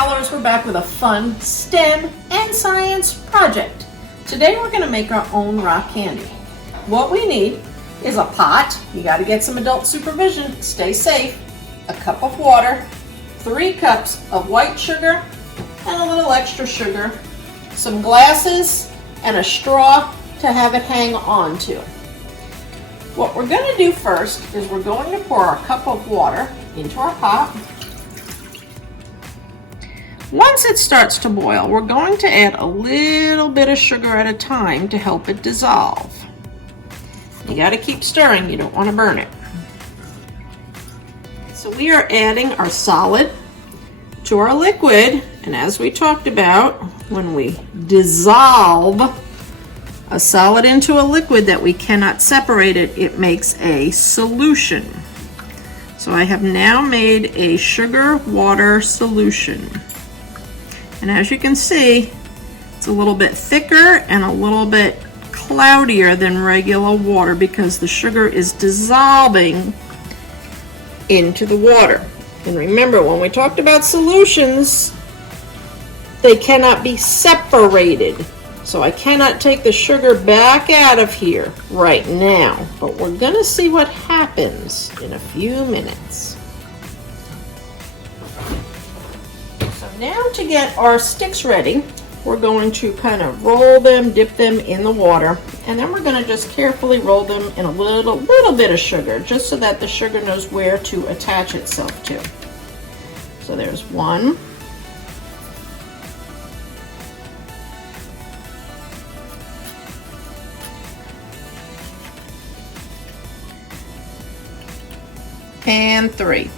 scholars, we're back with a fun STEM and science project. Today we're going to make our own rock candy. What we need is a pot, you got to get some adult supervision, stay safe, a cup of water, 3 cups of white sugar and a little extra sugar, some glasses, and a straw to have it hang on to. What we're going to do first is we're going to pour our cup of water into our pot. Once it starts to boil, we're going to add a little bit of sugar at a time to help it dissolve. You got to keep stirring, you don't want to burn it. So we are adding our solid to our liquid, and as we talked about, when we dissolve a solid into a liquid that we cannot separate it, it makes a solution. So I have now made a sugar water solution. And as you can see, it's a little bit thicker and a little bit cloudier than regular water because the sugar is dissolving into the water. And remember, when we talked about solutions, they cannot be separated. So I cannot take the sugar back out of here right now, but we're going to see what happens in a few minutes. So now to get our sticks ready, we're going to kind of roll them, dip them in the water, and then we're going to just carefully roll them in a little bit of sugar, just so that the sugar knows where to attach itself to. So there's one. And 3.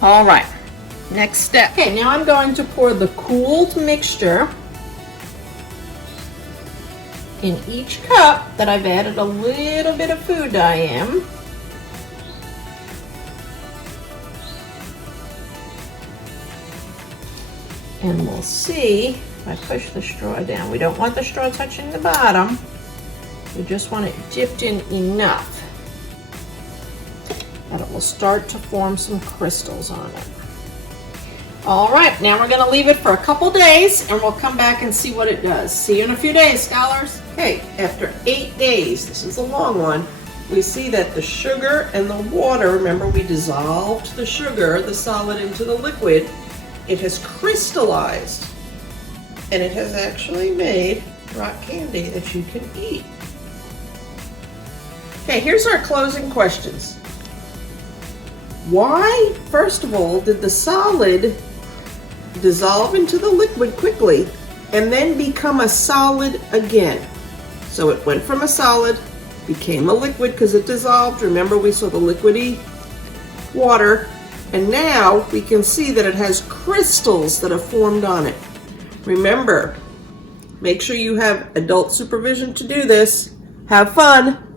All right, next step. Okay, now I'm going to pour the cooled mixture in each cup that I've added a little bit of food dye in. And we'll see if I push the straw down. We don't want the straw touching the bottom. We just want it dipped in enough that it will start to form some crystals on it. All right, now we're going to leave it for a couple days and we'll come back and see what it does. See you in a few days, scholars. Okay, after 8 days, this is a long one, we see that the sugar and the water, remember we dissolved the sugar, the solid, into the liquid, it has crystallized and it has actually made rock candy that you can eat. Okay, here's our closing questions. Why, first of all, did the solid dissolve into the liquid quickly and then become a solid again? So it went from a solid, became a liquid because it dissolved. Remember, we saw the liquidy water, and now we can see that it has crystals that have formed on it. Remember, make sure you have adult supervision to do this. Have fun.